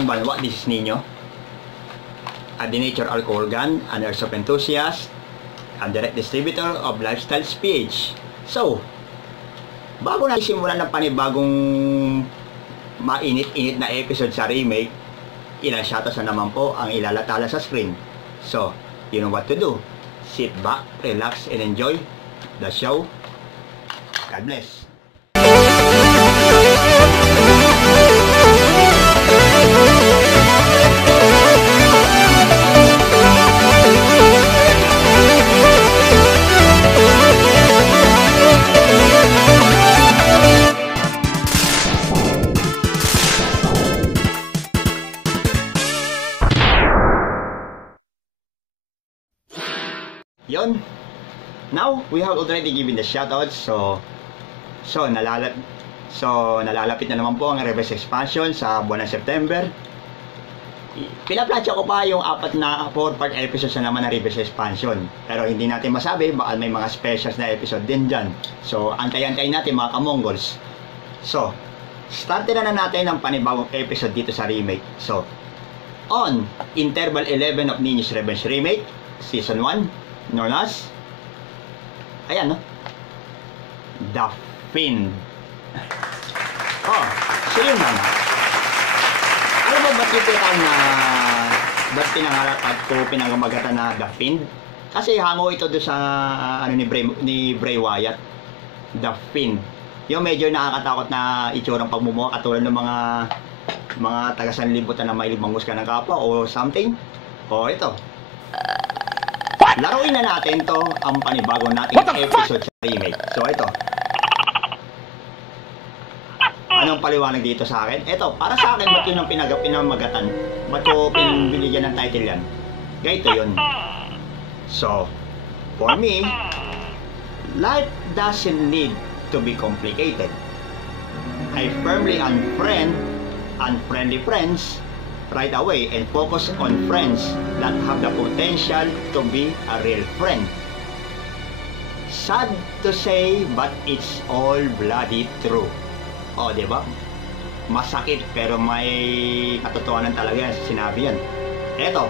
Anton Balwa, this is Nino, a Denature Alcohol Gun, an airsoft enthusiast, and direct distributor of Lifestyles PH. So, bago na simulan ng panibagong mainit-init na episode sa remake, ilang shoutouts na naman po ang ilalatala sa screen. So, you know what to do. Sit back, relax, and enjoy the show. God bless. Yon. Now, we have already given the shoutouts. So nalalapit na naman po ang reverse expansion sa buwan ng September. Pinaplatya ko pa yung 4 part episodes na naman ng reverse expansion. Pero hindi natin masabi, baka may mga specials na episode din dyan. So, antay-antay natin mga kamongols. So, startin na natin ang panibagong episode dito sa remake. So, on Interval 11 of Ninja's Revenge Remake, Season 1, known as, ayan no, The Fiend. Oh, so yun lang. Alam mo ba't yung tinatawag na, ba't pinangarap at pinangamagatan na The Fiend? Kasi hango ito doon sa ano ni Bray Wyatt, The Fiend. Yung medyo nakakatakot na itsurang pagmumuha katulad ng mga taga-sanlibutan na mahilig mangusga ng kapwa o something. O ito, laruin na natin to ang panibago nating episode sa remake. So ito, anong paliwanag dito sa akin? Ito, para sa akin, ba't yun ang pinamagatan? Ba't ko pinibigyan ng title yan? Ganito yun. So, for me, life doesn't need to be complicated. I firmly unfriend unfriendly friends right away and focus on friends that have the potential to be a real friend. Sad to say, but it's all bloody true. O, diba? Masakit pero may katotohanan talaga yan, sinabi yan. Eto,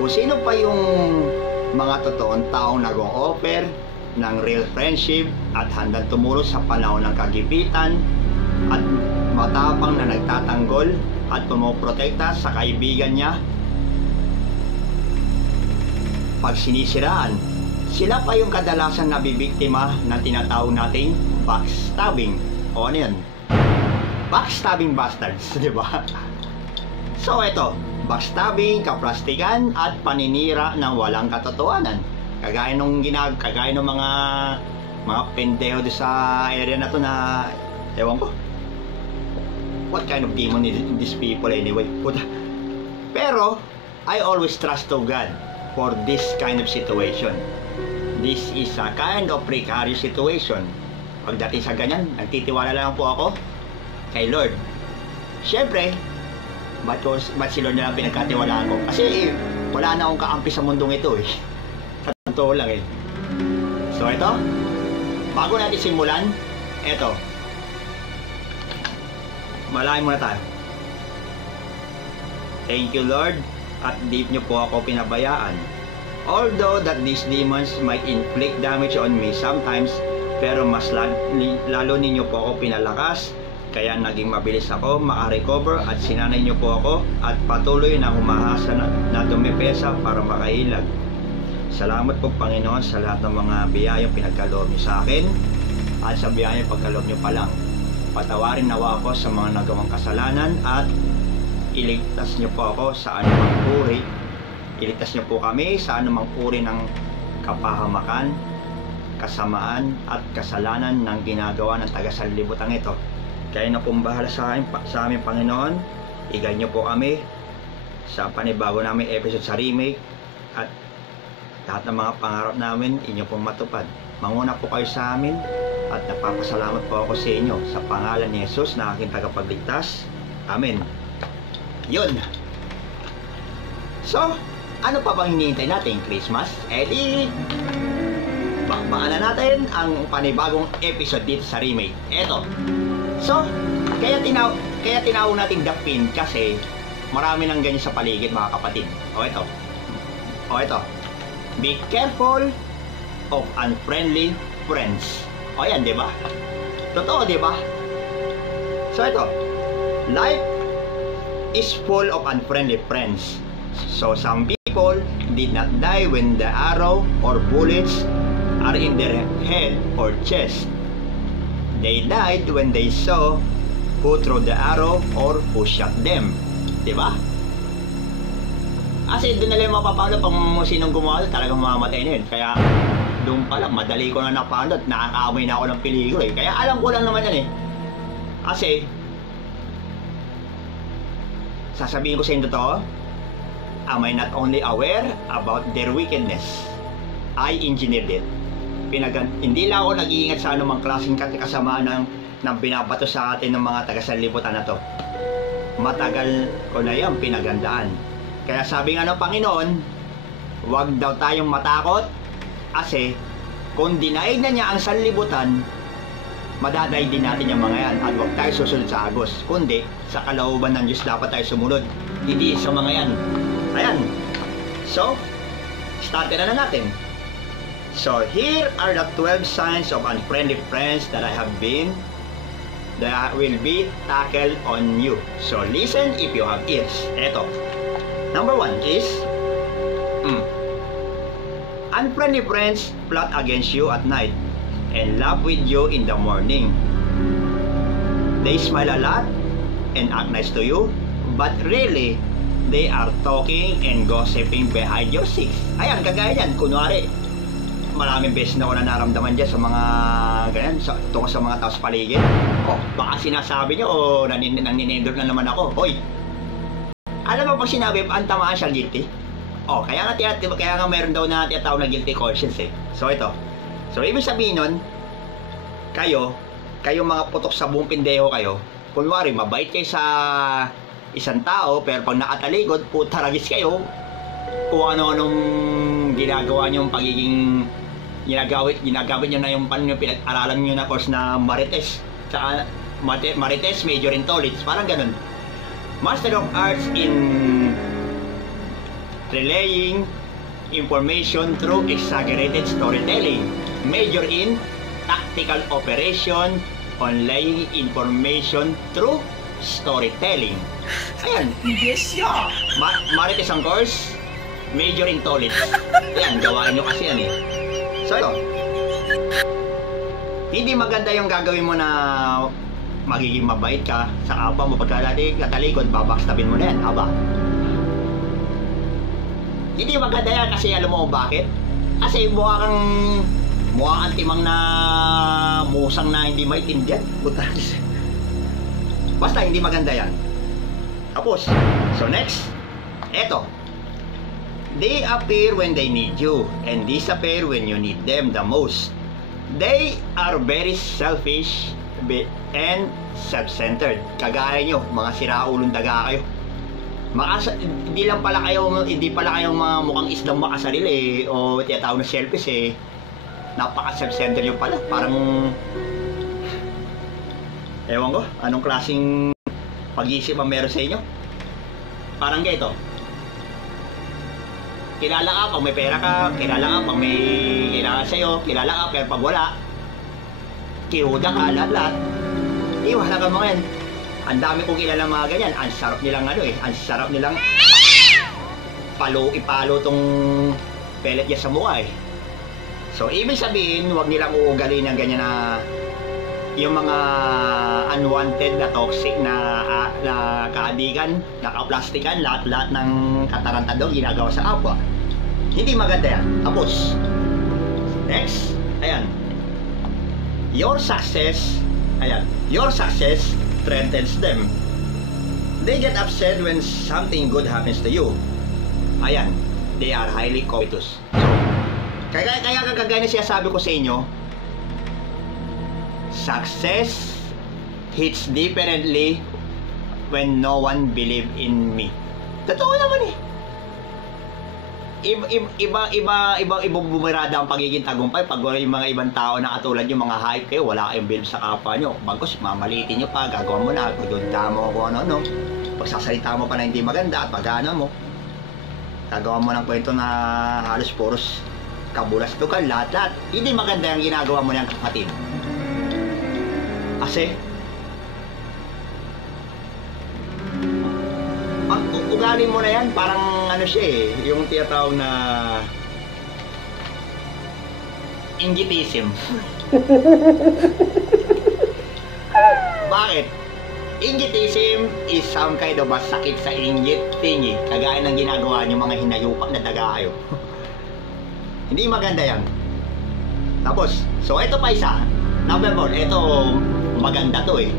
kung sino pa yung mga totoong taong nag-o-offer ng real friendship at handang tumulong sa panahon ng kagipitan at matapang na nagtatanggol at pumoprotekta sa kaibigan niya pag sinisiraan, sila pa yung kadalasan nabibiktima ng tinatawag nating backstabbing. O ano yan? Backstabbing bastards, di ba? So ito, backstabbing, kaplastikan at paninira ng walang katotohanan. Kagaya ng mga pendeho sa area na to na ewan ko. What kind of demon is these people anyway? Pero, I always trust to God for this kind of situation. This is a kind of precarious situation. Pagdating sa ganyan, nagtitiwala lang po ako kay Lord. Siyempre, ba't si Lord na lang pinagkatiwalaan ko? Kasi wala na akong kaampi sa mundong ito eh. Sa totoo lang eh. So ito, bago natin simulan, ito, malaking muna tayo. Thank you Lord, at di niyo po ako pinabayaan. Although that these demons might inflict damage on me sometimes, pero mas lalo ninyo po ako pinalakas, kaya naging mabilis ako makarecover at sinanay niyo po ako at patuloy na humahasa na dumipesa para makailag. Salamat po Panginoon sa lahat ng mga biyayang pinagkaloob niyo sa akin at sa biyayang pagkaloob niyo pa lang. Patawarin nawa ako sa mga nagawang kasalanan at iligtas niyo po ako sa anumang uri. Iligtas niyo po kami sa anumang uri ng kapahamakan, kasamaan at kasalanan ng ginagawa ng taga-sanlibutan ito. Kaya na pong bahala sa aming Panginoon. Igay niyo po kami sa panibago namin episode sa remake at lahat ng mga pangarap namin inyo pong matupad. Manguna po kayo sa amin at napapasalamat po ako sa inyo sa pangalan ni Jesus na aking tagapagligtas. Amen. Yun. So, ano pa bang hinihintay natin? Christmas? Di bakbakan na natin ang panibagong episode dito sa remake. Eto. So, kaya tinawag natin The Fiend kasi Marami nang ganyan sa paligid, mga kapatid. O ito. Be careful of unfriendly friends. O yan, di ba? Totoo, di ba? So ito, life is full of unfriendly friends. So some people did not die when the arrow or bullets are in their head or chest. They died when they saw who threw the arrow or who shot them. Diba? Kasi doon nila yung mapapalo pang sinong gumawa, talagang mamamatay na yun. Kaya doon pa lang, madali ko na napalo at nakakaamoy na ako ng peligro eh. Kaya alam ko lang naman yan eh. Kasi sasabihin ko sa inyo to, am I not only aware about their wickedness, I engineered it. Hindi lang ako nag-iingat sa anumang klaseng kasama ng binabato sa atin ng mga taga-sanlibutan na to. Matagal ko na yan pinagandaan. Kaya sabi nga ng Panginoon, huwag daw tayong matakot kasi kung dinaig na niya ang sanlibutan, madadaig din natin yung mga yan at huwag tayo susunod sa agos. Kundi sa kalooban ng Diyos dapat tayo sumunod. Hindi sa mga yan. Ayan. So, startin na natin. So, here are the 12 signs of unfriendly friends that will be tackled on you. So, listen if you have ears. Eto. Number 1 is unfriendly friends plot against you at night and laugh with you in the morning. They smile a lot and act nice to you, but really, they are talking and gossiping behind your six. Ayan, kagaya yan. Kunwari, maraming beses na ako na naramdaman dyan sa mga ganyan, tungkol sa mga tao sa paligid. Oh, baka sinasabi nyo, naninindot na naman ako. Hoy, alam mo pag sinabi, ang tamaan siya guilty? Oh, kaya nga meron daw na tiyatawag na guilty conscience eh. So ito. So ibig sabihin nun, kayo mga putok sa buong pindeho kayo, kunwari mabait kayo sa isang tao, pero pag nakatalikod, putaragis kayo, kung ano-anong ginagawa nyo yung pagiging ginagamit nyo na yung pinag-aralan nyo na course na Marites, tsaka Marites major in Tollits, parang ganun. Master of Arts in relaying information through exaggerated storytelling. Major in tactical operation on laying information through storytelling. Ayan. Yes, yeah. Marites ang course, major in Tollits. Ayan, gawain nyo kasi yan eh. So, ito. Hindi maganda yung gagawin mo na magiging mabait ka sa kapwa mo. Pagkatalikod, babackstabin mo na yan. Aba. Hindi maganda yan kasi alam mo bakit? Kasi mukha kang timang na musang na hindi maintindihan. Basta hindi maganda yan. Tapos, so next, eto. They appear when they need you and disappear when you need them the most. They are very selfish and self-centered. Kagaya nyo, mga siraulong daga kayo. Hindi pala kayong mga mukhang isdang makasarili o tiyatawag na selfish eh. Napaka-self-centered nyo pala. Parang ewan ko, anong klaseng pag-iisip ang meron sa inyo? Parang ganito. Kilala ka pag may pera ka, kilala ka pag may kailangan sa'yo, kilala ka pero pag wala, kihuda ka, lahat. Iwala ka mga yan. Ang dami kong kilala mga ganyan. Ang sarap nilang ang sarap nilang ipalo tong pellet niya sa mukha eh. So, ibig sabihin, huwag nilang uugali ng ganyan na yung mga unwanted na toxic na kaadikan, nakaplastikan, lahat ng katarantado ginagawa sa kapwa. Hindi maganda yan. Tapos, next, ayan. Your success threatens them. They get upset when something good happens to you. Ayan, they are highly covetous. Kaya kagaya siya sabi ko sa inyo, success hits differently when no one believe in me. Totoo naman eh. Iba bumirada ang pagiging tagumpay pag yung mga ibang tao na katulad yung mga hype kayo, wala kayong believe sa kapwa nyo. Bagkus, mamalitin nyo pa, gagawin mo na, pagdunda mo kung ano-ano. pagsasalita mo pa na hindi maganda at pag-ano mo, gagawa mo ng kwento na halos puros kabulastugan, lahat-lahat. Hindi maganda yung ginagawa mo niyang kapatid. Kasi, ang ugali mo na yan, parang ano siya eh, yung tinatawag na inggitism. Bakit? Inggitism is some kind of a sakit sa inggit thingy, kagaya ng ginagawa niyo mga hinayupak na daga kayo. Hindi maganda yan. Tapos, so ito pa isa, number 4, ito maganda to eh.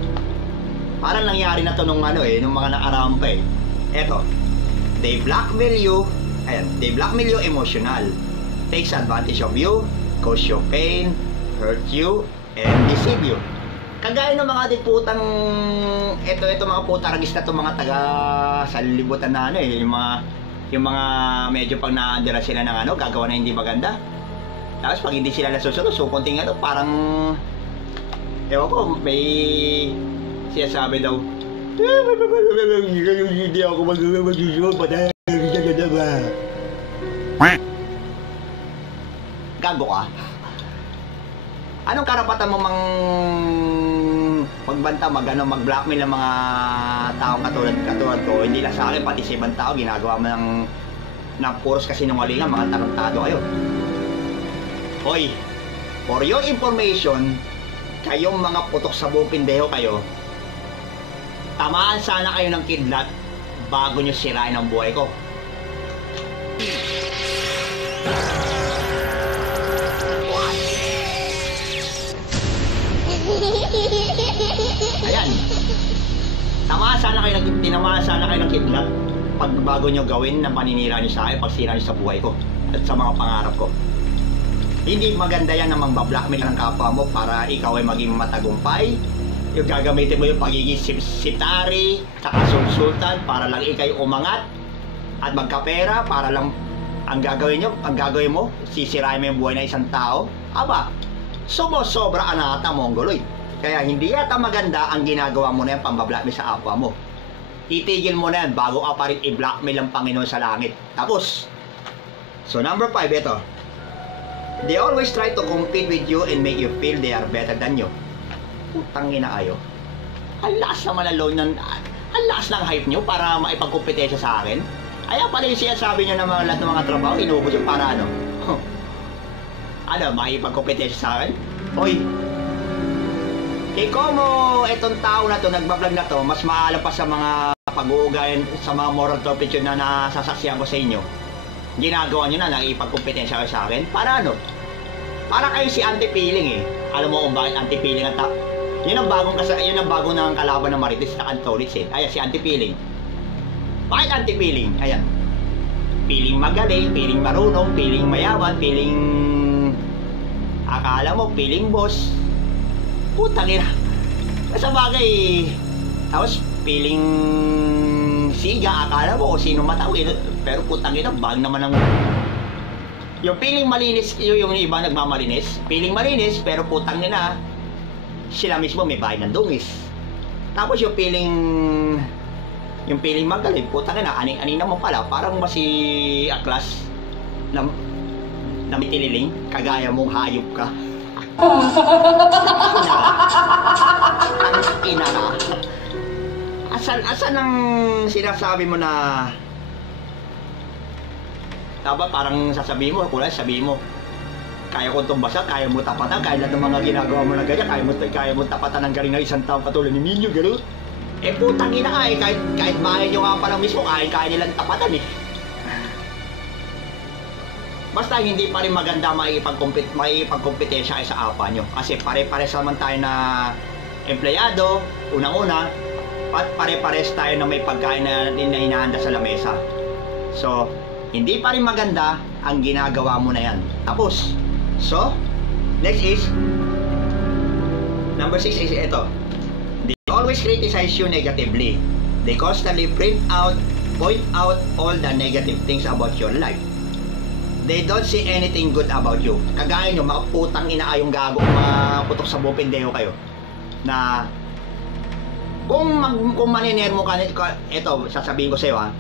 Parang nangyari na to nung ano eh, nung mga nakaraan pa eh. Ito, they blackmail you, ayan, they blackmail you emotional, takes advantage of you, cause you pain, hurt you, and deceive you. Kagaya ng mga diputang, ito mga putaragis na to, mga taga sa libutan na ano eh, yung mga medyo pag naandira sila ng ano, gagawa na hindi maganda. Tapos pag hindi sila nasusunod, so konting ano, parang, ewan ko, may sinasabi daw, hindi ako magsusunod, patay, gago ka. Anong karapatan mo mang magbanta, mag-blackmail ng mga taong katulad ko? Hindi lang sa akin, pati sa ibang tao, ginagawa mo ng puros kasinungalingan, mga tarantado kayo. Hoy, for your information, kayong mga putok sa buong pindeho kayo, tamaan sana kayo ng kidlat bago nyo sirain ang buhay ko. Ayan. Tinamaan sana kayo ng kidlat pag bago nyo gawin na paninira nyo sa akin, pagsira nyo sa buhay ko at sa mga pangarap ko. Hindi maganda yan na mangbablackmail ng kapwa mo para ikaw ay maging matagumpay. Yung gagamitin mo yung pagiging sitari, saka sultan para lang ikay umangat at magkapera para lang ang gagawin mo, sisirain mo yung buhay ng isang tao. Aba, sobra anata mongoloid. Kaya hindi yata maganda ang ginagawa mo na yan, pambablackmail sa kapwa mo. Itigil mo na yan bago ka pa rin i-blackmail ang Panginoon sa langit. Tapos, so number 5, ito. They always try to compete with you and make you feel they are better than you. Putang ina kayo. Ang lakas naman ang lakas ng hype nyo para maipagkumpetensya sa akin. Kaya pala yung sinasabi nyo na lahat ng mga trabaho, inubos yung para ano? Ano, maipagkumpetensya sa akin? Hoy, ikaw mo, itong tao na to, nagbablog na to, mas maalam pa sa mga pag-uugayan, sa mga moral turpitude na nasasaksihan ko sa inyo. Ginagawa nyo na, nakipagkumpetensya kayo sa akin. Para ano? Para kayo si anti-feeling eh. Alam mo kung bakit anti-feeling ang yun ang bagong ng kalaban ng Marites na Antolits eh. Ayan, si anti-feeling. Bakit anti-feeling? Ayan. Feeling magaling, feeling marunong, feeling mayaman, feeling akala mo, feeling boss. Putang ina. Sa bagay, tapos feeling siga, akala mo kung sino matawin. Pero putang ina, bag naman ang yung feeling malinis, yung iba nagmamalinis. Feeling malinis, pero putang ina, sila mismo may bahay ng dungis. Tapos yung feeling magaling, putang ina, aning-aning naman pala, parang masi aklas na may tililing, kagaya mong hayop ka. Ang ina ka. Asan ang sinasabi mo na dapat parang sasabihin mo, kulay sabihin mo, kaya ko tumbasa, kaya mo tapatan, kaya lahat ng mga ginagawa mo na ganyan, kaya mo tapatan ng galing ng isang taong katulad ni Ninyo, gano'n. Eh putang ina ka eh, kahit bahay nyo nga palang mismo, kaya nilang tapatan eh. Basta hindi pa rin maganda maipagkompetensya kayo sa apa nyo. Kasi pare-pares naman tayo na empleyado, unang-una, at pare-pares tayo na may pagkain na hinahanda sa lamesa. So, hindi pa rin maganda ang ginagawa mo na yan. Tapos, so, next is, number 6 is ito. They always criticize you negatively. They constantly point out all the negative things about your life. They don't see anything good about you. Kagaya nyo, mga putang ina kayong gago, mga putok sa buong pindeho kayo. Na Kung maniner mo ka, ito, sasabihin ko sa'yo ha,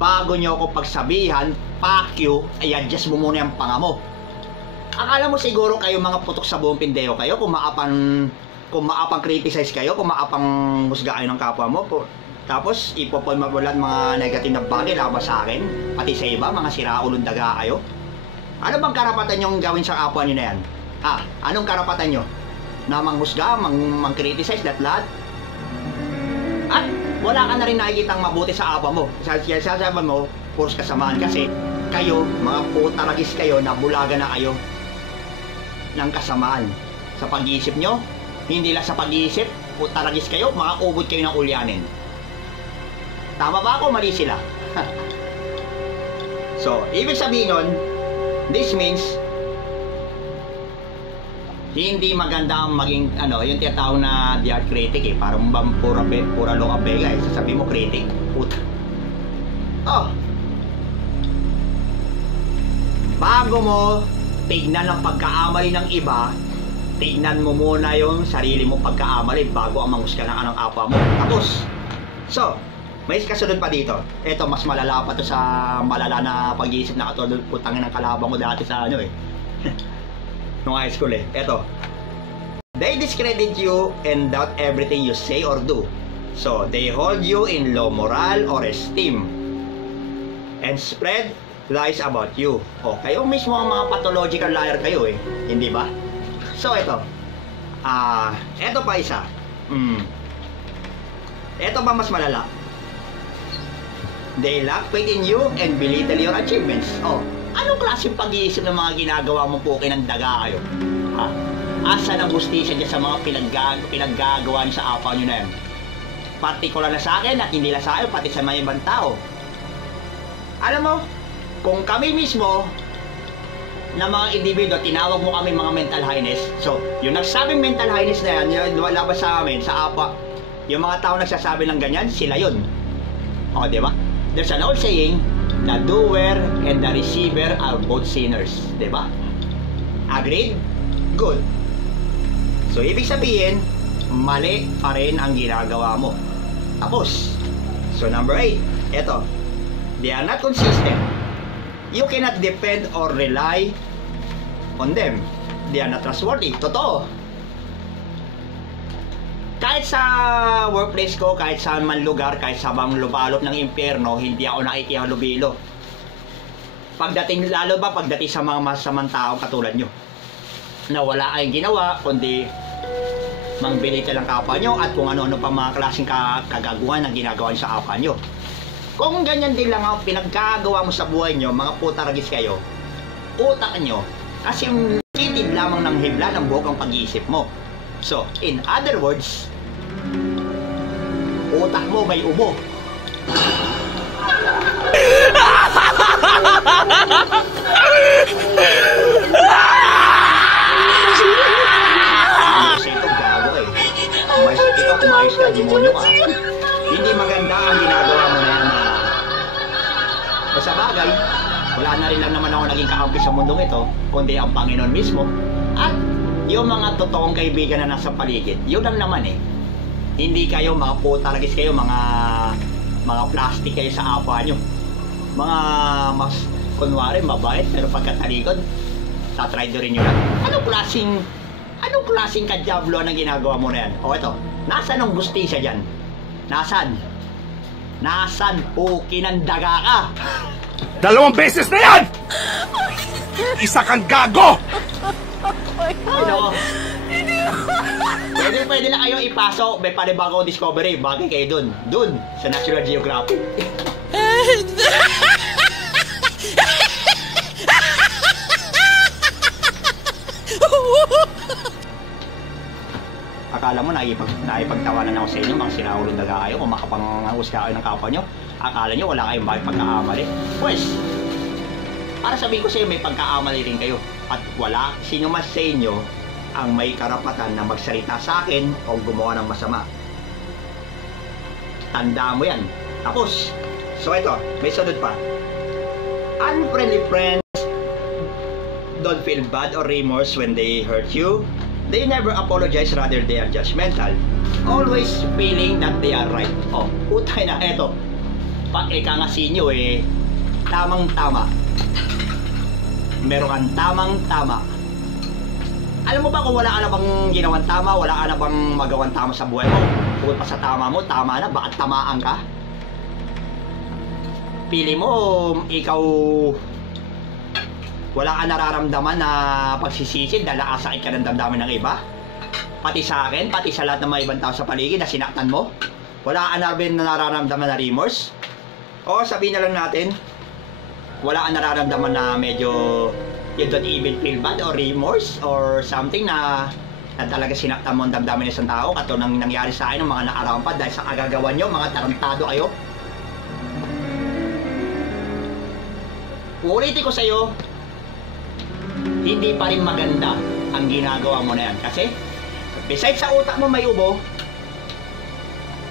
bago nyo ako pagsabihan, fuck you, ay adjust mo muna yung panga mo. Akala mo siguro kayo mga putok sa buong pindeo kayo, kung maapang criticize kayo, kung maapang musga kayo ng kapwa mo, tapos ipopomabulan mga negative na bagay laban sa akin, pati sa iba, mga siraulong daga kayo. Ano bang karapatan nyo gawin sa kapwa nyo na yan? Anong karapatan nyo? Na manghusga, mang-criticize, lahat? At wala ka na rin nakikitang mabuti sa kapwa mo. Sasabi mo, puros kasamaan kasi kayo, mga putaragis kayo, nabulaga na kayo ng kasamaan. Sa pag-iisip nyo, hindi lang sa pag-iisip, putaragis kayo, mga ubod kayo ng ulyanin. Tama ba ako? Mali sila. So, ibig sabihin nun, this means hindi maganda ang maging yung tinatawag na the art critic eh. Parang pura loka bega eh. Sasabihin mo critic, puta. Bago mo tignan ang pagkaamali ng iba, tignan mo muna yung sarili mo pagkaamali bago ang manghusga ng anong apa mo. Tapos, so, may kasunod pa dito. Ito, mas malala pa to sa malala na pag-iisip na katulad putangin ng kalabang ko dati sa nung high school eh. Ito. They discredit you and doubt everything you say or do. So, they hold you in low moral or esteem and spread lies about you. Kayo mismo ang mga pathological liar kayo eh. Hindi ba? So, ito. Ito pa isa. Ito ba mas malala? They lack faith in you and belittle your achievements. Anong klaseng pag-iisip ng mga ginagawa mo po ng daga kayo? Asa ng hustisya dyan sa mga pinaggagawa niyo sa apa nyo na yan? Partikular na sa akin at hindi lang sa akin, pati sa mga ibang tao. Alam mo, kung kami mismo na mga individuo, tinawag mo kami mga mental highness. So, yung nagsabing mental highness na yan, yung labas sa amin, sa apa, yung mga tao nagsasabi ng ganyan, sila yun. Di ba? There's an old saying, the doer and the receiver are both sinners. Diba? Agreed? Good. So, ibig sabihin, mali pa rin ang ginagawa mo. Tapos, so number 8, eto, they are not consistent. You cannot depend or rely on them. They are not trustworthy. Totoo. Kahit sa workplace ko, kahit sa man lugar, kahit sa bang lubalop ng impyerno, hindi ako nakikihalubilo. Lalo ba pagdating sa mga masamang tao katulad nyo, na wala kayong ginawa, kundi mangbelita lang kapwa nyo at kung ano-ano pa mga klaseng kagaguhan na ginagawa nyo sa kapwa nyo. Kung ganyan din lang ang pinagkagawa mo sa buhay nyo, mga putaragis kayo, utak nyo, kasi yung kitid lamang ng hibla ng buhok ang pag-iisip mo. So, in other words, utak mo may ubo. Ito gago eh. Ito kumayos ka, demonyo ka. Hindi maganda ang ginagawa mo na yan. Sa bagay, wala na rin lang naman ako naging kakampi sa mundong ito, kundi ang Panginoon mismo. At yung mga totoong kaibigan na nasa paligid, yun lang naman eh. Hindi kayo mga putaragis kayo, mga plastic kayo sa apa nyo. Mga mas kunwari mabait pero pagkatalikod tatraidorin nyo lang. Anong klaseng kadyablo ang ginagawa mo na yan? Ito, nasaan ang gustisya dyan? Nasaan kinandaga ka? 2 beses na yan! Isa kang gago! Pwede lang kayo ipasok. May panibagong discovery. Bagay kayo dun sa National Geographic. Akala mo naipagtawanan ako sa inyo, mga sinaulong daga kayo, kung makapangahusga kayo ng kapwa nyo. Akala nyo wala kayong bakit pagkaamali. Pues, para sabihin ko sa inyo, may pagkaamali rin kayo. At wala sino mas sa inyo ang may karapatan na magsalita sa akin o gumawa ng masama. Tandaan mo yan. Tapos, so ito, may sunod pa. Unfriendly friends don't feel bad or remorse when they hurt you. They never apologize, rather they are judgmental. Always feeling that they are right. Oh, putay na, eto. Ika nga sinyo eh, tamang-tama. Meron kang tamang-tama. Alam mo ba kung wala ka na bang ginawang tama, wala ka na bang magawang tama sa buhay mo? Bukod pa sa tama mo, tama na, bakit tamaan ka? Pili mo, ikaw wala ka nararamdaman na pagsisisi dahil nakasakit ka ng damdamin ng iba? Pati sa akin, pati sa lahat ng mga ibang tao sa paligid na sinaktan mo? Wala ka na rin nararamdaman na remorse? O sabihin na lang natin, wala ka nararamdaman na medyo you don't even feel bad or remorse or something na talaga sinaktan mo ang damdamin ng isang tao katulad ng nangyari sa akin ng mga nakaraan pa dahil sa agagawan nyo, mga tarantado kayo. Ulitin ko sa'yo, hindi pa rin maganda ang ginagawa mo na yan kasi besides sa utak mo may ubo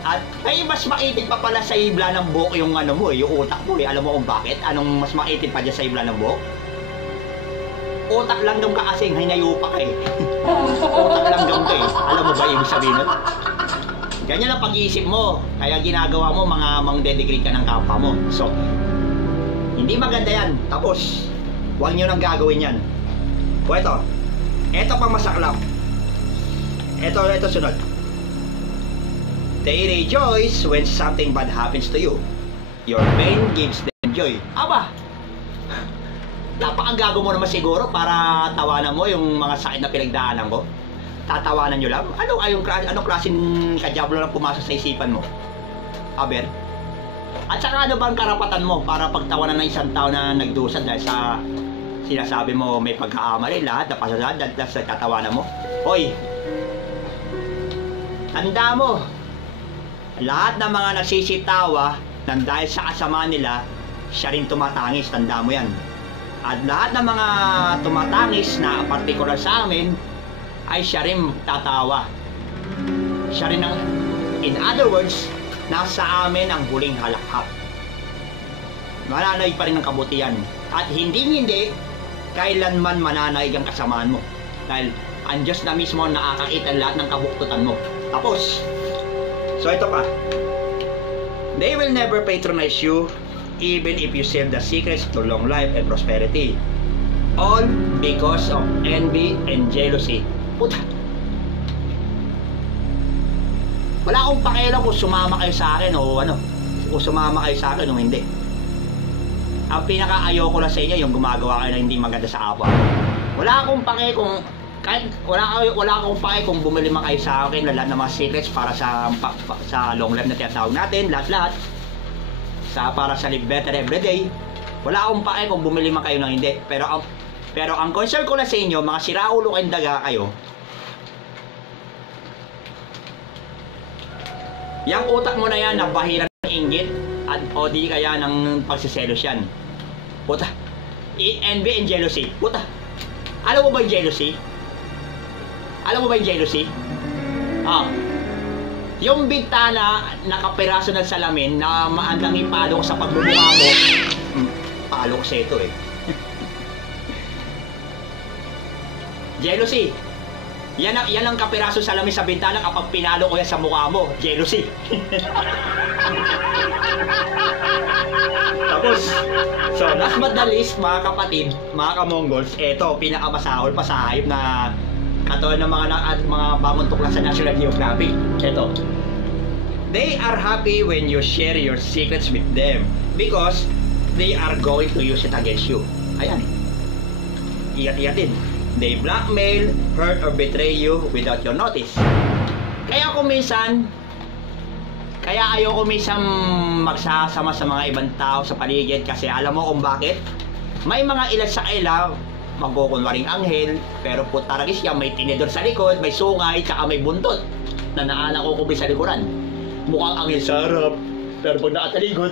at may mas maitim pa pala sa ibla ng buhok yung ano mo yung utak mo alam mo kung bakit? Anong mas maitim pa dyan sa ibla ng buhok? Utak lang nung kaasing hinayupa ka eh. Utak lang nung ka eh. Alam mo ba ibig sabihin nun? Ganyan ang pag-iisip mo kaya ginagawa mo mga mang-dedegrade ka ng kapwa mo. So hindi maganda yan. Tapos huwag nyo nang gagawin yan. O eto pang masaklap. Eto sunod. They rejoice when something bad happens to you. Your pain gives them joy. Aba, napakagago mo naman siguro para tawanan mo yung mga sakit na pinagdaanan ko. Tatawanan nyo lang? Anong klaseng kadyablo lang pumasok sa isipan mo? Aber? At saka ano bang karapatan mo para pagtawanan ng isang tao na nagdusa dahil sa sinasabi mo may pagkaamali, lahat na pasasad dahil sa katawanan mo? Hoy! Tanda mo! Lahat ng mga nagsisitawa nang dahil sa kasama nila, siya rin tumatangis, tanda mo yan. At lahat ng mga tumatangis na partikular sa amin, ay siya rin tatawa. Siya rin ang, in other words, nasa amin ang huling halakhak. Mananaig pa rin ang kabutihan. At hindi, kailanman mananaig ang kasamaan mo. Dahil ang Diyos na mismo nakakita lahat ng kabuktutan mo. Tapos, so ito pa. They will never patronize you even if you save the secrets to long life and prosperity. All because of envy and jealousy. Puta. Wala akong pakialam kung sumama kayo sa akin o ano. Kung sumama kayo sa akin o hindi. Ang pinaka-ayoko lang sa inyo yung gumagawa kayo na hindi maganda sa kapwa. Wala akong pake kung kahit wala akong pake kung bumili man kayo sa akin lahat ng mga secrets para sa long life na tinatawag natin, lahat para sa live better everyday. Wala akong pake kung bumili man kayo ng hindi. Pero ang concern ko na sa inyo, mga siraulo kayong daga kayo, yung utak mo na yan na bahiran ng inggit at o di kaya ng pagsiselos yan. Puta, envy and jealousy. Puta, alam mo ba yung jealousy? Alam mo ba yung jealousy? Yung bintana nakapiraso ng salamin na maandang ipalo ko sa pagbubuka mo. Palo ko sa ito eh. Jealousy. Yan ang kapiraso salamin sa bintana kapag pinalo ko yan sa mukha mo. Jealousy. Tapos, so last but not least, mga kapatid, mga kamongols, eto, pinakamasahol pa sa hayop na katulad ng mga bagong tuklas sa National Geographic. Eto. They are happy when you share your secrets with them because they are going to use it against you. Ayan. Iyak-iyak din. They blackmail, hurt, or betray you without your notice. Kaya ayoko minsan magsasama sa mga ibang tao sa paligid kasi alam mo kung bakit? May mga ilan sa kanila magkukunwaring anghel, pero putaragis yan, may tinidor sa likod, may sungay, tsaka may buntot na naanakukubi sa likuran. Mukhang anghel sa harap, pero pag nakatalikod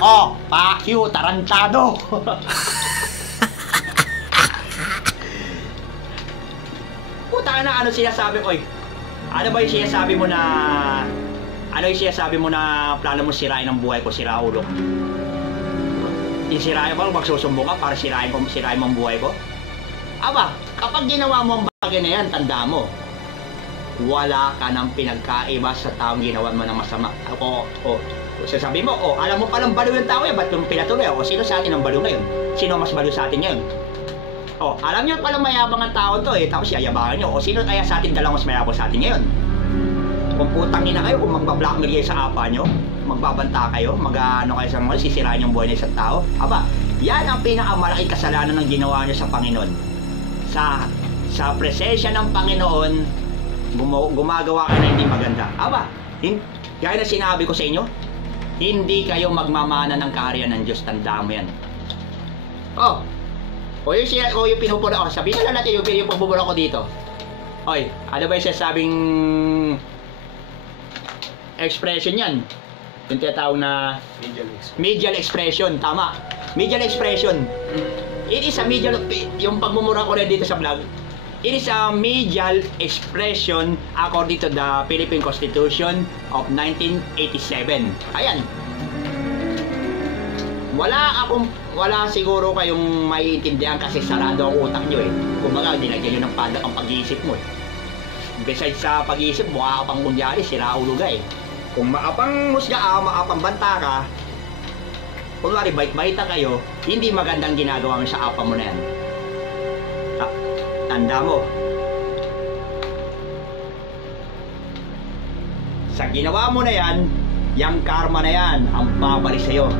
oh, fuck you, tarantado. Puta na, ano sinasabi ko eh? Ano ba yung sinasabi mo na plano mo sirain ang buhay ko, sira ulo? Isirain mo, magsusumbong ka para sirain mo ang buhay ko? Aba, kapag ginawa mo ang bagay na yan, tanda mo, wala ka nang pinagkaiba sa taong ginawa mo ng masama. O sasabihin mo, alam mo palang baliw yung tao yan, ba't yung pinatuloy? O sino sa atin ang baliw ngayon? Sino mas baliw sa atin ngayon? Alam nyo palang mayabang ang tao to tapos yayabangan nyo. O sino kaya sa atin dalawang mas mayabang sa atin ngayon? Kung putang ina kayo, kung magbablockmail kayo sa apa nyo, magbabanta kayo, mag-ano kayo sa mga sisirain yung buhay ng isang tao, aba, yan ang pinakamalaking kasalanan ng ginawa nyo sa Panginoon. Sa presensya ng Panginoon, gumagawa kayo na hindi maganda. Aba, gaya na sinabi ko sa inyo, hindi kayo magmamana ng kaharian ng Diyos. Tandaan mo yan. Yung pinupura ko, sabihin na natin yung pagpupura ko dito. Ano ba yung sasabing expression yan? Yung tinatawag na medial expression. Tama. Medial expression. It is a medial, yung pagmumura ko rin dito sa vlog, it is a medial expression according to the Philippine Constitution of 1987. Ayan. Wala siguro kayong maiintindihan kasi sarado ang utak nyo Kumbaga, dinagyan nyo ng padak ang pag-iisip mo Besides sa pag-iisip, mukha ka pang kunyari, sira ulo ka Kung maapang musga ka, maapang banta ka, kunwari, bait-baita kayo, hindi magandang ginagawa mo sa apa mo na yan. Tanda mo. Sa ginawa mo na yan, yung karma na yan, ang babalik sa'yo.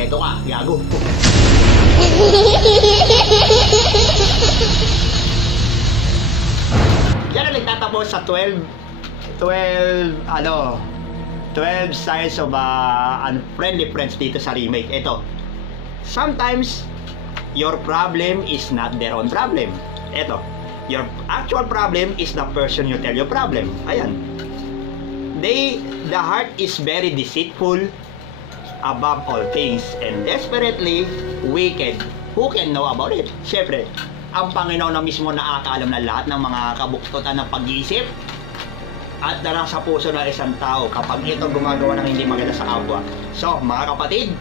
Eto ka, gago. Yan ang nagtatapos sa 12 signs of unfriendly friends dito sa remake. Ito, sometimes your problem is not their own problem. Ito, your actual problem is the person you tell your problem. Ayan. The heart is very deceitful above all things and desperately wicked. Who can know about it? Siyempre, ang Panginoon na mismo nakakaalam na lahat ng mga kabuktutan ng pag-iisip at dara sa puso ng isang tao kapag ito gumagawa ng hindi maganda sa kapwa. So, mga kapatid,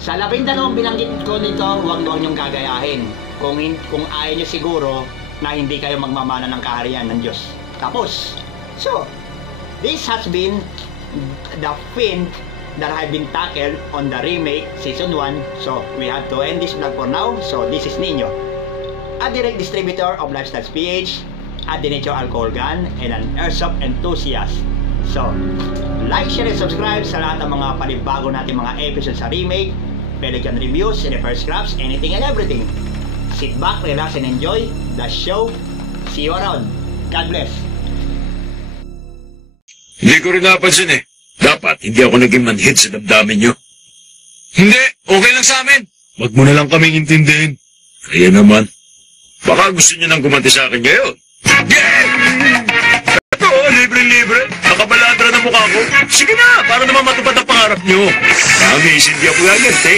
sa 12 binanggit ko nito, huwag niyong gagayahin. Kung ayaw nyo siguro na hindi kayo magmamana ng kaharian ng Diyos. Tapos, so, this has been the fin that have been tackled on the remake season 1. So we have to end this vlog for now. So this is Nino, a direct distributor of Lifestyles PH, a Denetio alcohol gun, and an airsoft enthusiast. So like, share, and subscribe sa lahat ng mga panibago natin mga episodes sa remake, Pelican reviews, repair scraps, anything and everything. Sit back, relax, and enjoy the show. See you around. God bless. Hindi ko rin napansin Dapat hindi ako naging manhid sa damdamin nyo. Hindi, okay lang sa amin. Wag mo na lang kaming intindihin. Kaya naman, baka gusto nyo nang gumanti sa akin ngayon. Ito, libre-libre. Nakabaladra na mukha ko. Sige na, para naman matupad ang pangarap nyo. Promise, hindi ako gagante.